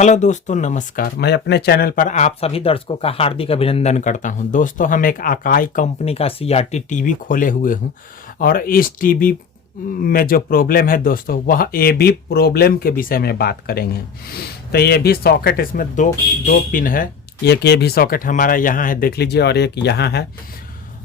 Hello दोस्तों, नमस्कार। मैं अपने चैनल पर आप सभी दर्शकों का हार्दिक अभिनंदन करता हूं। दोस्तों, हम एक अकाई कंपनी का सीआरटी टीवी खोले हुए हूं और इस टीवी में जो प्रॉब्लम है दोस्तों, वह ए भी प्रॉब्लम के विषय में बात करेंगे। तो ये भी सॉकेट, इसमें दो पिन है। एक ये भी सॉकेट हमारा यहाँ है, देख लीजिए, और एक यहाँ है।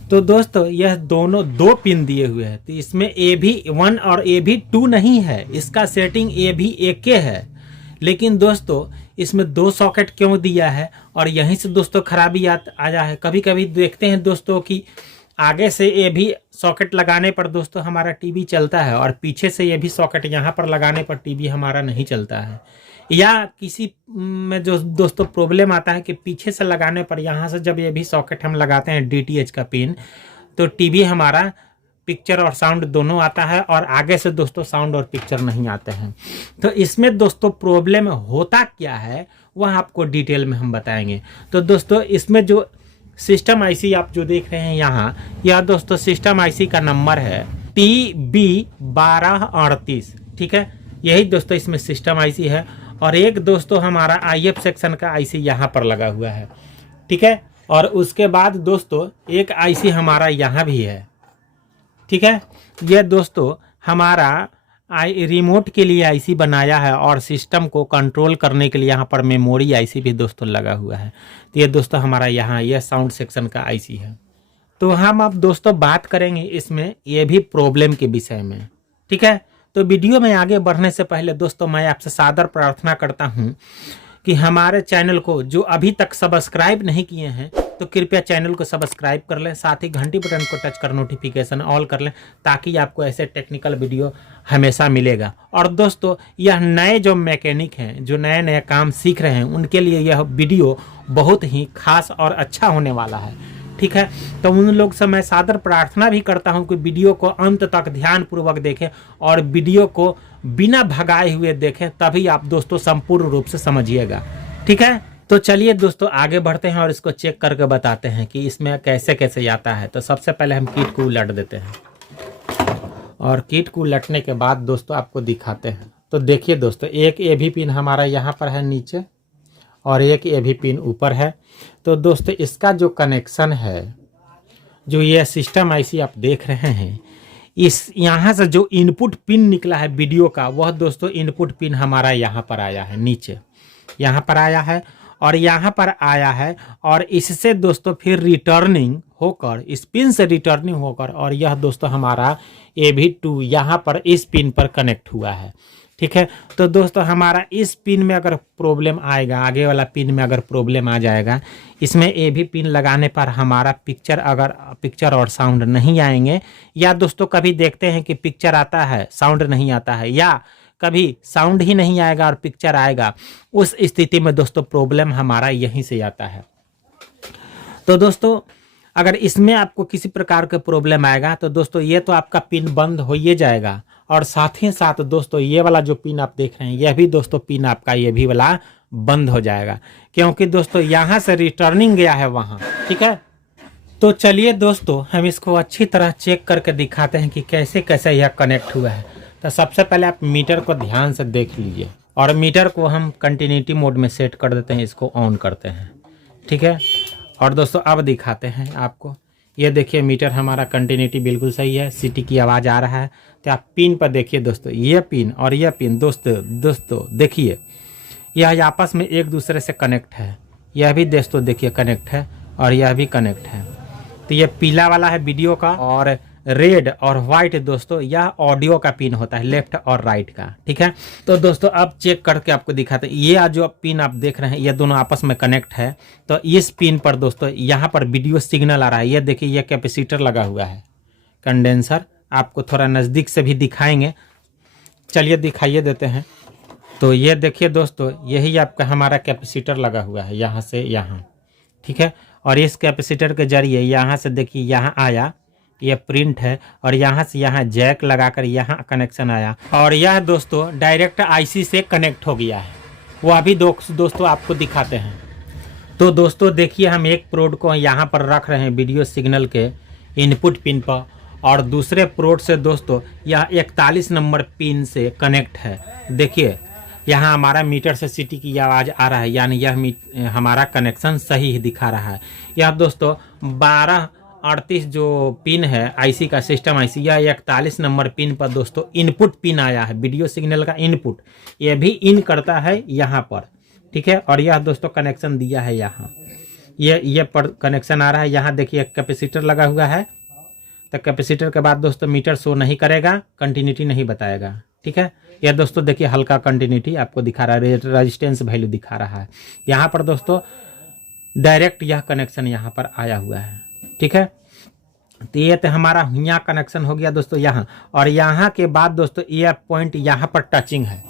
तो दोस्तों, यह दोनों दो पिन दिए हुए हैं। तो इसमें ए भी 1 और ए भी 2 नहीं है, इसका सेटिंग ए भी एक है। लेकिन दोस्तों, इसमें दो सॉकेट क्यों दिया है और यहीं से दोस्तों खराबी आया है। कभी कभी देखते हैं दोस्तों कि आगे से ये भी सॉकेट लगाने पर दोस्तों हमारा टीवी चलता है और पीछे से ये भी सॉकेट यहाँ पर लगाने पर टीवी हमारा नहीं चलता है। या किसी में जो दोस्तों प्रॉब्लम आता है कि पीछे से लगाने पर यहाँ से जब ये भी सॉकेट हम लगाते हैं डीटीएच का पिन, तो टीवी हमारा पिक्चर और साउंड दोनों आता है और आगे से दोस्तों साउंड और पिक्चर नहीं आते हैं। तो इसमें दोस्तों प्रॉब्लम होता क्या है वह आपको डिटेल में हम बताएंगे। तो दोस्तों, इसमें जो सिस्टम आईसी आप जो देख रहे हैं यहाँ, यह दोस्तों सिस्टम आईसी का नंबर है TB1238। ठीक है, यही दोस्तों इसमें सिस्टम आईसी है। और एक दोस्तों हमारा IF सेक्शन का आईसी यहाँ पर लगा हुआ है। ठीक है, और उसके बाद दोस्तों एक आईसी हमारा यहाँ भी है। ठीक है, यह दोस्तों हमारा रिमोट के लिए आईसी बनाया है और सिस्टम को कंट्रोल करने के लिए यहाँ पर मेमोरी आईसी भी दोस्तों लगा हुआ है। तो ये दोस्तों हमारा यहाँ यह साउंड सेक्शन का आईसी है। तो हम अब दोस्तों बात करेंगे इसमें ये भी प्रॉब्लम के विषय में। ठीक है, तो वीडियो में आगे बढ़ने से पहले दोस्तों मैं आपसे सादर प्रार्थना करता हूँ कि हमारे चैनल को जो अभी तक सब्सक्राइब नहीं किए हैं तो कृपया चैनल को सब्सक्राइब कर लें, साथ ही घंटी बटन को टच कर नोटिफिकेशन ऑल कर लें, ताकि आपको ऐसे टेक्निकल वीडियो हमेशा मिलेगा। और दोस्तों, यह नए जो मैकेनिक हैं, जो नए नए काम सीख रहे हैं, उनके लिए यह वीडियो बहुत ही खास और अच्छा होने वाला है। ठीक है, तो उन लोग से मैं सादर प्रार्थना भी करता हूं कि वीडियो को अंत तक ध्यानपूर्वक देखें और वीडियो को बिना भगाए हुए देखें, तभी आप दोस्तों संपूर्ण रूप से समझिएगा। ठीक है, तो चलिए दोस्तों आगे बढ़ते हैं और इसको चेक करके बताते हैं कि इसमें कैसे कैसे आता है। तो सबसे पहले हम किट को उलट देते हैं और किट को उलटने के बाद दोस्तों आपको दिखाते हैं। तो देखिए दोस्तों, एक AV पिन हमारा यहाँ पर है नीचे और एक AV पिन ऊपर है। तो दोस्तों इसका जो कनेक्शन है, जो ये सिस्टम आईसी आप देख रहे हैं, इस यहाँ से जो इनपुट पिन निकला है वीडियो का, वह दोस्तों इनपुट पिन हमारा यहाँ पर आया है, नीचे यहाँ पर आया है और यहाँ पर आया है। और इससे दोस्तों फिर रिटर्निंग होकर, इस पिन से रिटर्निंग होकर, और यह दोस्तों हमारा AV2 यहाँ पर इस पिन पर कनेक्ट हुआ है। ठीक है, तो दोस्तों हमारा इस पिन में अगर प्रॉब्लम आएगा, आगे वाला पिन में अगर प्रॉब्लम आ जाएगा, इसमें AV पिन लगाने पर हमारा पिक्चर और साउंड नहीं आएंगे। या दोस्तों कभी देखते हैं कि पिक्चर आता है साउंड नहीं आता है, या कभी साउंड ही नहीं आएगा और पिक्चर आएगा। उस स्थिति में दोस्तों प्रॉब्लम हमारा यहीं से आता है। तो दोस्तों अगर इसमें आपको किसी प्रकार का प्रॉब्लम आएगा तो दोस्तों ये तो आपका पिन बंद हो ही जाएगा, और साथ ही साथ दोस्तों ये वाला जो पिन आप देख रहे हैं, यह भी दोस्तों पिन आपका ये भी वाला बंद हो जाएगा, क्योंकि दोस्तों यहाँ से रिटर्निंग गया है वहाँ। ठीक है, तो चलिए दोस्तों हम इसको अच्छी तरह चेक करके दिखाते हैं कि कैसे कैसे यह कनेक्ट हुआ है। तो सबसे पहले आप मीटर को ध्यान से देख लीजिए और मीटर को हम कंटिन्यूटी मोड में सेट कर देते हैं, इसको ऑन करते हैं। ठीक है, और दोस्तों अब दिखाते हैं आपको। ये देखिए मीटर हमारा कंटिन्यूटी बिल्कुल सही है, सीटी की आवाज़ आ रहा है। तो आप पिन पर देखिए दोस्तों, ये पिन और यह पिन दोस्तों देखिए, यह आपस में एक दूसरे से कनेक्ट है। यह भी दोस्तों देखिए कनेक्ट है और यह भी कनेक्ट है। तो ये पीला वाला है वीडियो का, और रेड और वाइट दोस्तों यह ऑडियो का पिन होता है, लेफ्ट और राइट का। ठीक है, तो दोस्तों अब चेक करके आपको दिखाते हैं। ये जो पिन आप देख रहे हैं, ये दोनों आपस में कनेक्ट है। तो इस पिन पर दोस्तों यहाँ पर वीडियो सिग्नल आ रहा है। ये देखिए, ये कैपेसिटर लगा हुआ है, कंडेंसर। आपको थोड़ा नज़दीक से भी दिखाएंगे, चलिए दिखाइए देते हैं। तो ये देखिए दोस्तों, यही आपका हमारा कैपेसिटर लगा हुआ है यहाँ से यहाँ। ठीक है, और इस कैपेसिटर के जरिए यहाँ से देखिए यहाँ आया, ये प्रिंट है, और यहाँ से यहाँ जैक लगाकर यहाँ कनेक्शन आया, और यह दोस्तों डायरेक्ट आईसी से कनेक्ट हो गया है। वो अभी दोस्तों आपको दिखाते हैं। तो दोस्तों देखिए, हम एक प्रोड को यहाँ पर रख रहे हैं वीडियो सिग्नल के इनपुट पिन पर, और दूसरे प्रोड से दोस्तों यह 41 नंबर पिन से कनेक्ट है। देखिए यहाँ हमारा मीटर से सीटी की आवाज़ आ रहा है, यानी यह हमारा कनेक्शन सही ही दिखा रहा है। यह दोस्तों 1238 जो पिन है आईसी का, सिस्टम आईसी, यह 41 नंबर पिन पर दोस्तों इनपुट पिन आया है, वीडियो सिग्नल का इनपुट, यह भी इन करता है यहाँ पर, ठीक है। और यह दोस्तों कनेक्शन दिया है यहाँ, ये पर कनेक्शन आ रहा है। यहाँ देखिए कैपेसिटर लगा हुआ है, तो कैपेसिटर के बाद दोस्तों मीटर शो नहीं करेगा, कंटिन्यूटी नहीं बताएगा, ठीक है। यह दोस्तों देखिए हल्का कंटिन्यूटी आपको दिखा रहा है, रेजिस्टेंस वैल्यू दिखा रहा है। यहाँ पर दोस्तों डायरेक्ट यह कनेक्शन यहाँ पर आया हुआ है, ठीक है। तो ये तो हमारा यहाँ कनेक्शन हो गया दोस्तों यहाँ, और यहाँ के बाद दोस्तों यह पॉइंट यहाँ पर टचिंग है,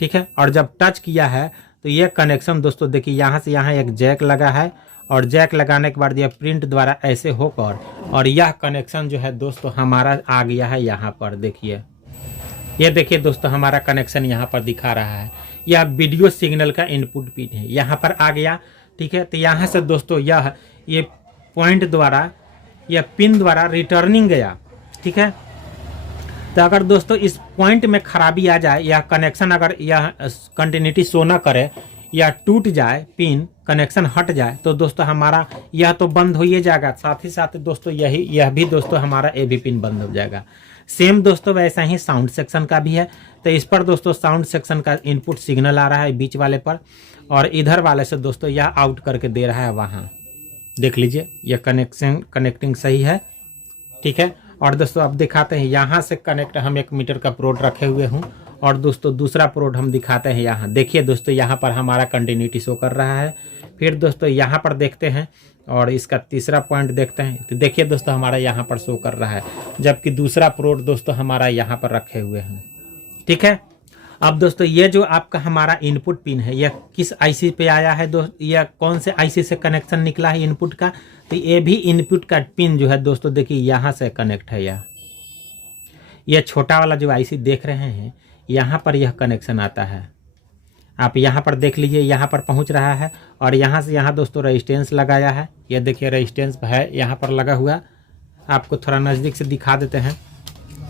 ठीक है। और जब टच किया है तो ये कनेक्शन दोस्तों देखिए यहाँ से यहाँ एक जैक लगा है, और जैक लगाने के बाद यह प्रिंट द्वारा ऐसे होकर, और यह कनेक्शन जो है दोस्तों हमारा आ गया है यहाँ पर। देखिए ये देखिए दोस्तों हमारा कनेक्शन यहाँ पर दिखा रहा है, यह वीडियो सिग्नल का इनपुट पिन है, यहाँ पर आ गया, ठीक है। तो यहाँ से दोस्तों ये पॉइंट द्वारा, यह पिन द्वारा रिटर्निंग गया, ठीक है। तो अगर दोस्तों इस पॉइंट में खराबी आ जाए, यह कनेक्शन अगर यह कंटिन्यूटी शो ना करे या टूट जाए, पिन कनेक्शन हट जाए, तो दोस्तों हमारा यह तो बंद हो ही जाएगा, साथ ही साथ दोस्तों यह भी दोस्तों हमारा ये भी पिन बंद हो जाएगा। सेम दोस्तों वैसा ही साउंड सेक्शन का भी है। तो इस पर दोस्तों साउंड सेक्शन का इनपुट सिग्नल आ रहा है बीच वाले पर, और इधर वाले से दोस्तों यह आउट करके दे रहा है वहाँ, देख लीजिए यह कनेक्टिंग सही है, ठीक है। और दोस्तों अब दिखाते हैं यहाँ से कनेक्ट, हम 1 मीटर का प्रोड रखे हुए हूँ, और दोस्तों दूसरा प्रोड हम दिखाते हैं यहाँ। देखिए दोस्तों यहाँ पर हमारा कंटिन्यूटी शो कर रहा है। फिर दोस्तों यहाँ पर देखते हैं और इसका तीसरा पॉइंट देखते हैं, तो देखिए दोस्तों हमारा यहाँ पर शो कर रहा है, जबकि दूसरा प्रोड दोस्तों हमारा यहाँ पर रखे हुए हैं, ठीक है। अब दोस्तों ये जो आपका हमारा इनपुट पिन है, यह किस आईसी पे आया है दोस्त, यह कौन से आईसी से कनेक्शन निकला है इनपुट का, तो ये भी इनपुट का पिन जो है दोस्तों देखिए यहाँ से कनेक्ट है। यह छोटा वाला जो आईसी देख रहे हैं, यहाँ पर यह कनेक्शन आता है, आप यहाँ पर देख लीजिए, यहाँ पर पहुँच रहा है, और यहाँ से यहाँ दोस्तों रेजिस्टेंस लगाया है, यह देखिए रेजिस्टेंस है यहाँ पर लगा हुआ, आपको थोड़ा नज़दीक से दिखा देते हैं।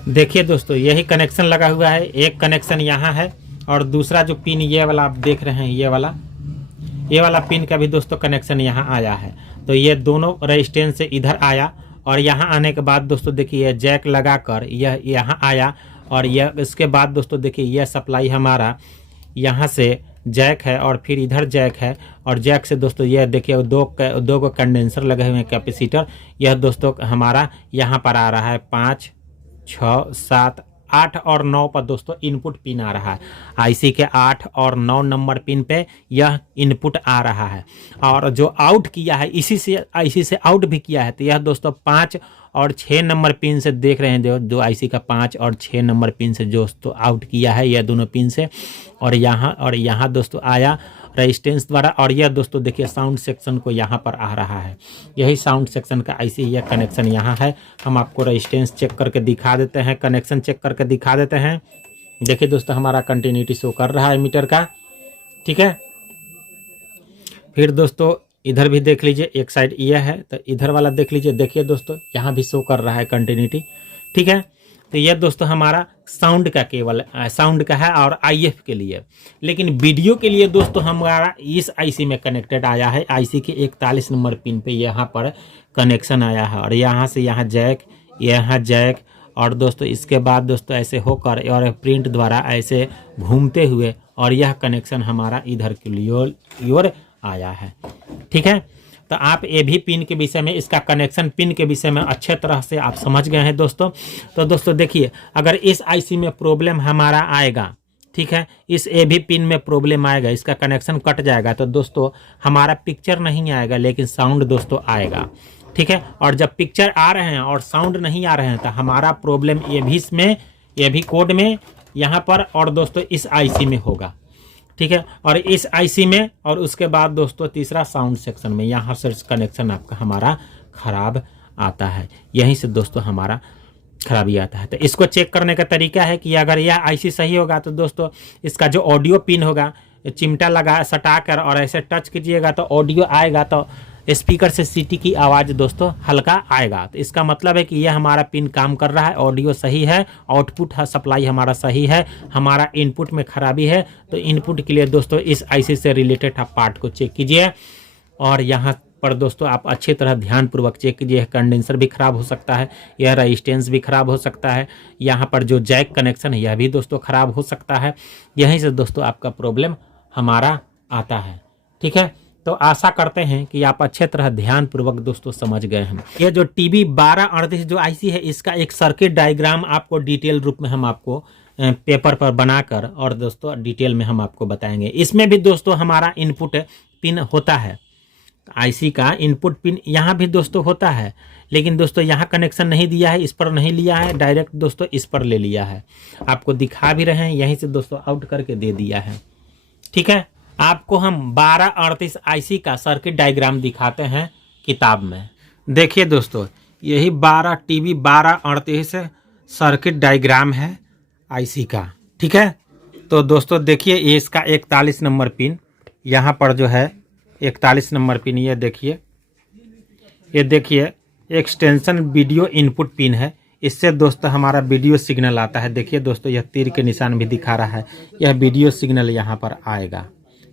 देखिए दोस्तों यही कनेक्शन लगा हुआ है, एक कनेक्शन यहाँ है, और दूसरा जो पिन ये वाला आप देख रहे हैं, ये वाला पिन का भी दोस्तों कनेक्शन यहाँ आया है। तो ये दोनों रेजिस्टेंस से इधर आया, और यहाँ आने के बाद दोस्तों देखिए जैक लगाकर यह यहाँ आया, और यह इसके बाद दोस्तों देखिए यह सप्लाई हमारा यहाँ से जैक है, और फिर इधर जैक है, और जैक से दोस्तों यह देखिए दो को कंडेंसर लगे हुए हैं, कैपेसिटर। यह दोस्तों हमारा यहाँ पर आ रहा है 5, 6, 7, 8 और 9 पर दोस्तों इनपुट पिन आ रहा है। आईसी के 8 और 9 नंबर पिन पे यह इनपुट आ रहा है, और जो आउट किया है इसी से आउट भी किया है। तो यह दोस्तों 5 और 6 नंबर पिन से देख रहे हैं, जो आईसी का 5 और 6 नंबर पिन से दोस्तों आउट किया है, यह दोनों पिन से, और यहाँ दोस्तों आया रेजिस्टेंस द्वारा। और यह दोस्तों देखिए साउंड सेक्शन को यहाँ पर आ रहा है, यही साउंड सेक्शन का आईसी, यह कनेक्शन यहाँ है। हम आपको रेजिस्टेंस चेक करके दिखा देते हैं, कनेक्शन चेक करके दिखा देते हैं। देखिए दोस्तों हमारा कंटिन्यूटी शो कर रहा है मीटर का, ठीक है। फिर दोस्तों इधर भी देख लीजिए, एक साइड यह है तो इधर वाला देख लीजिए, देखिए दोस्तों यहाँ भी शो कर रहा है कंटिन्यूटी, ठीक है। तो यह दोस्तों हमारा साउंड का केवल साउंड का है और आईएफ के लिए। लेकिन वीडियो के लिए दोस्तों हमारा इस आईसी में कनेक्टेड आया है, आईसी के 41 नंबर पिन पे यहाँ पर कनेक्शन आया है, और यहाँ से यहाँ जैक, और दोस्तों इसके बाद दोस्तों ऐसे होकर और प्रिंट द्वारा ऐसे घूमते हुए, और यह कनेक्शन हमारा इधर के लिए ओर आया है, ठीक है। तो आप ये भी पिन के विषय में, इसका कनेक्शन पिन के विषय में अच्छे तरह से आप समझ गए हैं दोस्तों। तो दोस्तों देखिए अगर इस आईसी में प्रॉब्लम हमारा आएगा, ठीक है, इस ए भी पिन में प्रॉब्लम आएगा, इसका कनेक्शन कट जाएगा, तो दोस्तों हमारा पिक्चर नहीं आएगा लेकिन साउंड दोस्तों आएगा, ठीक है। और जब पिक्चर आ रहे हैं और साउंड नहीं आ रहे हैं तो हमारा प्रॉब्लम ये भी कोड में यहाँ पर और दोस्तों इस आईसी में होगा, ठीक है। और इस आईसी में, और उसके बाद दोस्तों तीसरा साउंड सेक्शन में, यहाँ से कनेक्शन आपका हमारा खराब आता है, यहीं से दोस्तों हमारा खराबी आता है। तो इसको चेक करने का तरीका है कि अगर यह आईसी सही होगा तो दोस्तों इसका जो ऑडियो पिन होगा, चिमटा लगा सटा कर और ऐसे टच कीजिएगा तो ऑडियो आएगा, तो स्पीकर से सीटी की आवाज़ दोस्तों हल्का आएगा। तो इसका मतलब है कि यह हमारा पिन काम कर रहा है, ऑडियो सही है, आउटपुट सप्लाई हमारा सही है, हमारा इनपुट में खराबी है। तो इनपुट के लिए दोस्तों इस आईसी से रिलेटेड आप पार्ट को चेक कीजिए। और यहाँ पर दोस्तों आप अच्छी तरह ध्यानपूर्वक चेक कीजिए। कंडेंसर भी ख़राब हो सकता है, यह रेजिस्टेंस भी ख़राब हो सकता है, यहाँ पर जो जैक कनेक्शन है यह भी दोस्तों ख़राब हो सकता है। यहीं से दोस्तों आपका प्रॉब्लम हमारा आता है। ठीक है, तो आशा करते हैं कि आप अच्छे तरह ध्यानपूर्वक दोस्तों समझ गए हैं। ये जो TB 1238 जो आईसी है, इसका एक सर्किट डायग्राम आपको डिटेल रूप में हम आपको पेपर पर बनाकर और दोस्तों डिटेल में हम आपको बताएंगे। इसमें भी दोस्तों हमारा इनपुट पिन होता है, आईसी का इनपुट पिन यहाँ भी दोस्तों होता है, लेकिन दोस्तों यहाँ कनेक्शन नहीं दिया है, इस पर नहीं लिया है, डायरेक्ट दोस्तों इस पर ले लिया है। आपको दिखा भी रहे हैं, यहीं से दोस्तों आउट करके दे दिया है। ठीक है, आपको हम 1238 आईसी का सर्किट डायग्राम दिखाते हैं किताब में। देखिए दोस्तों, यही TB 1238 सर्किट डायग्राम है आईसी का। ठीक है, तो दोस्तों देखिए ये इसका 41 नंबर पिन, यहाँ पर जो है 41 नंबर पिन, ये देखिए एक्सटेंशन वीडियो इनपुट पिन है। इससे दोस्तों हमारा वीडियो सिग्नल आता है। देखिए दोस्तों, यह तीर के निशान भी दिखा रहा है, यह वीडियो सिग्नल यहाँ पर आएगा।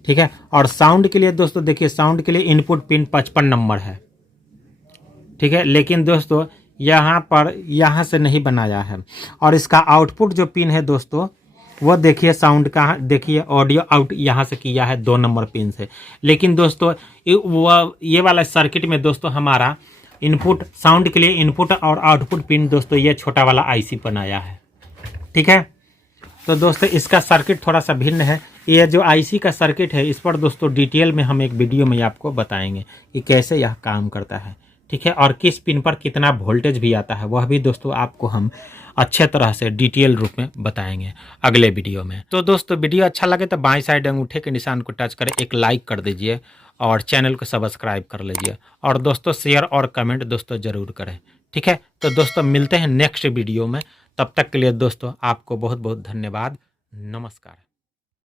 ठीक है, और साउंड के लिए दोस्तों देखिए, साउंड के लिए इनपुट पिन 55 नंबर है। ठीक है, लेकिन दोस्तों यहाँ पर यहाँ से नहीं बनाया है। और इसका आउटपुट जो पिन है दोस्तों, वो देखिए साउंड का, देखिए ऑडियो आउट यहाँ से किया है 2 नंबर पिन से। लेकिन दोस्तों ये वाला सर्किट में दोस्तों हमारा इनपुट, साउंड के लिए इनपुट और आउटपुट पिन दोस्तों ये छोटा वाला आईसी बनाया है। ठीक है, तो दोस्तों इसका सर्किट थोड़ा सा भिन्न है। ये जो आईसी का सर्किट है, इस पर दोस्तों डिटेल में हम एक वीडियो में आपको बताएंगे कि कैसे यह काम करता है। ठीक है, और किस पिन पर कितना वोल्टेज भी आता है, वह भी दोस्तों आपको हम अच्छे तरह से डिटेल रूप में बताएंगे अगले वीडियो में। तो दोस्तों वीडियो अच्छा लगे तो बाएं साइड अंगूठे के निशान को टच करें, एक लाइक कर दीजिए और चैनल को सब्सक्राइब कर लीजिए। और दोस्तों शेयर और कमेंट दोस्तों ज़रूर करें। ठीक है, तो दोस्तों मिलते हैं नेक्स्ट वीडियो में। तब तक के लिए दोस्तों आपको बहुत बहुत धन्यवाद। नमस्कार।